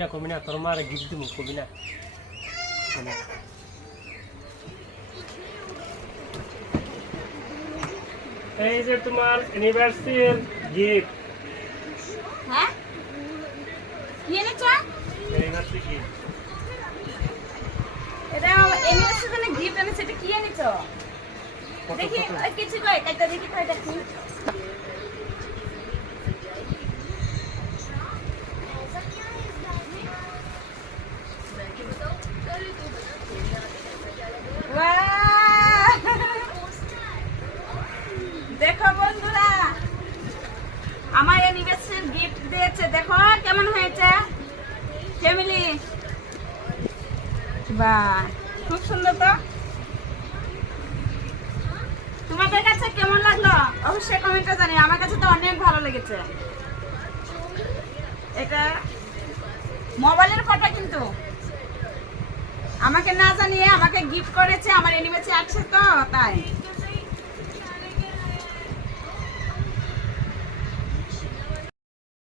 না কবি না তোর মারে গিফট দিব কবি না এই যে তোমার অ্যানিভার্সারির গিফট। হ্যাঁ কি এনেছ? Anniversary gift. এটা অ্যানিভার্সারির জন্য গিফট এনেছ। এটা কি এনেছ দেখি? কিছু কই এটা দেখি কই দেখি। দেখো বন্ধুরা, আমার অ্যানিভার্সারি গিফট দিয়েছে। দেখো কেমন হয়েছে ফ্যামিলি। বাহ, খুব সুন্দর। তো তোমাদের কাছে কেমন লাগলো অবশ্যই কমেন্টে জানিও। আমার কাছে তো অনেক ভালো লেগেছে। এটা মোবাইলের ফটো, কিন্তু আমাকে না জানিয়ে আমাকে গিফট করেছে। আমার অ্যানিভার্সারি আছে তো তাই।